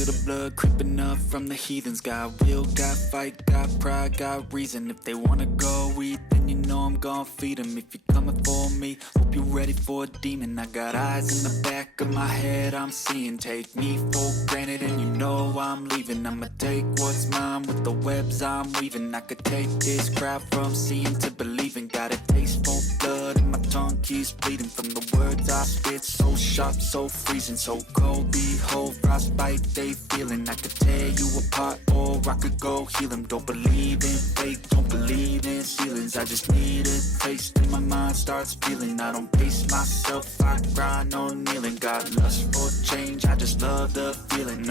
feel the blood creeping up from the heathens. Got will, got fight, got pride, got reason. If they wanna go eat, then you know I'm gon' feed them. If you're coming for me, hope you're ready for a demon. I got eyes in the back of my head, I'm seeing. Take me for granted and you know I'm leaving. I'ma take what's mine with the webs I'm weaving. I could take this crowd from seeing to believing. Got a taste for blood and my tongue keeps bleeding from the words I spit. So sharp, so freezing, so cold. Behold, frostbite they feeling. I could tear you apart or I could go heal them. Don't believe in fate, don't believe in ceilings. I just need a taste and my mind starts peeling. I don't pace myself, I grind on kneeling. Got lust for change, I just love the feeling.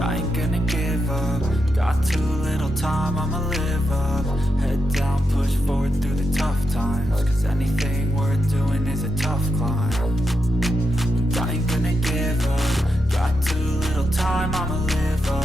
I ain't gonna give up. Got too little time, I'ma live up. Head down, push forward through the tough times. Cause anything worth doing is a tough climb. I ain't gonna give up. Got too little time, I'ma live up.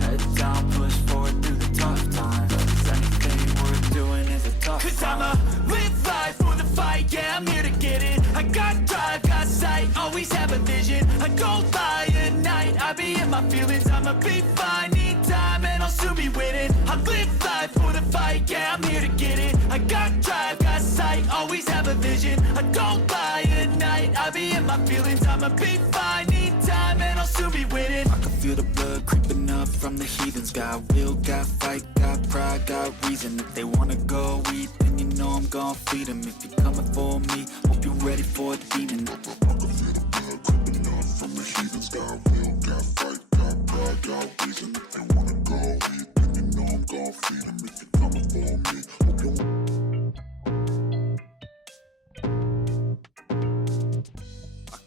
Head down, push forward through the tough times. Cause anything worth doing is a tough climb. Cause I'ma live life for the fight, yeah, I'm here to get it. I got drive, got sight, always have a vision. I go by at night, I be in my feelings. I'ma be fine, need time, and I'll soon be winning. I live life for the fight, yeah, I'm here to get it. I got drive, got sight, always have a vision. I go by at night, I be in my feelings. I'ma be fine, need time, and I'll soon be winning. I can feel the blood creeping up from the heathens. Got will, got fight, got pride, got reason. If they wanna go eat, then you know I'm gon' feed them. If you're coming for me, hope you're ready for a demon. I can feel the blood creeping up from the heathens. Got will, got fight, got pride, got reason. If they wanna go eat, then you know I'm gon' feed them. If you're coming for me, hope you're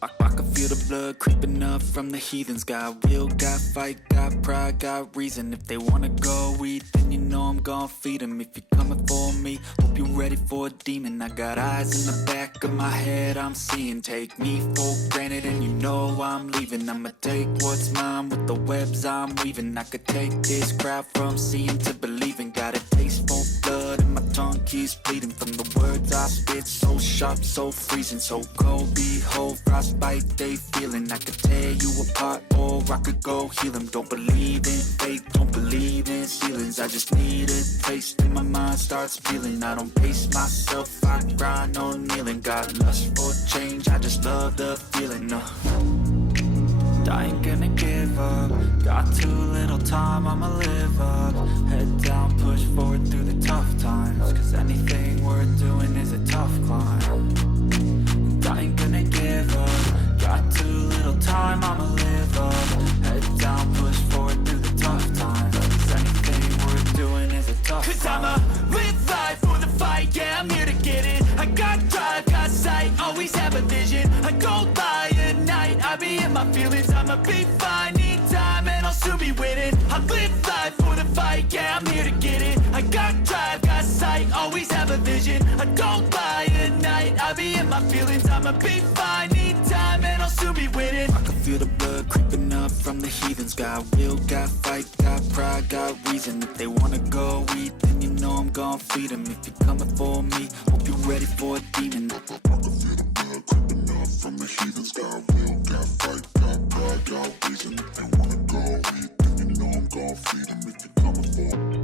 I can feel the blood creeping up from the heathens. Got will, got fight, got pride, got reason. If they wanna go eat, then you know I'm gon' feed them. If you're coming for me, hope you're ready for a demon. I got eyes in the back of my head, I'm seeing. Take me for granted and you know I'm leaving. I'ma take what's mine with the webs I'm weaving. I could take this crowd from seeing to believing. Got a taste for blood and my tongue keeps bleeding from the words I spit. So sharp, so freezing, so cold. Behold, frostbite they feeling. I could tear you apart or I could go heal them. Don't believe in fate, don't believe in ceilings. I just need a taste and my mind starts peeling. I don't pace myself, I grind on kneeling. Got lust for change, I just love the feeling. I ain't gonna give up. Got too little time, I'ma live up. Head down, push forward through the tough times. Cause anything worth doing is a tough climb. I ain't gonna give up. Got too little time, I'ma live up. Head down, push forward through the tough times. Cause anything worth doing is a tough climb. Cause I'ma live life for the fight, yeah, I'm here to get it. I got drive, got sight, always have a vision. I go by at night, I be in my feelings. I'ma be fine, need time, and I'll soon be winning. I live life for the fight, yeah, I'm here to get it. I got drive, got sight, always have a vision. I go by at night, I be in my feelings. I'ma be fine, need time, and I'll soon be winning. I can feel the blood creeping up from the heathens. Got will, got fight, got pride, got reason. If they wanna go eat, then you know I'm gon' feed them. If you're coming for me, hope you're ready for a demon. I can feel the blood creeping up from the heathens. Got will, got fight, got pride, got reason. If they wanna go eat, then you know I'm gon' feed them. If you're coming for me.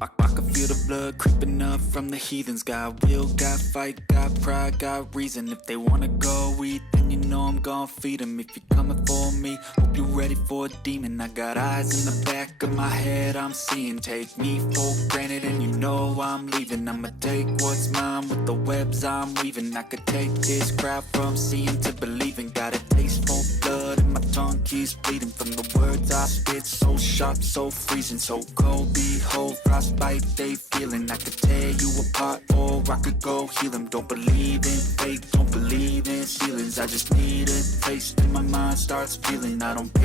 I can feel the blood creeping up from the heathens. Got will, got fight, got pride, got reason. If they wanna go eat, then you know I'm gon' feed them. If you're coming for me, hope you're ready for a demon. I got eyes in the back of my head, I'm seeing. Take me for granted and you know I'm leaving. I'ma take what's mine with the webs I'm weaving. I could take this crowd from seeing to believing. Got a taste for blood and my tongue keeps bleeding from the words I spit. So sharp, so freezing, so cold. Behold, frostbite they feeling. I could tear you apart or I could go heal them. Don't believe in fate, don't believe in ceilings. I just need a taste and my mind starts peeling. I don't pace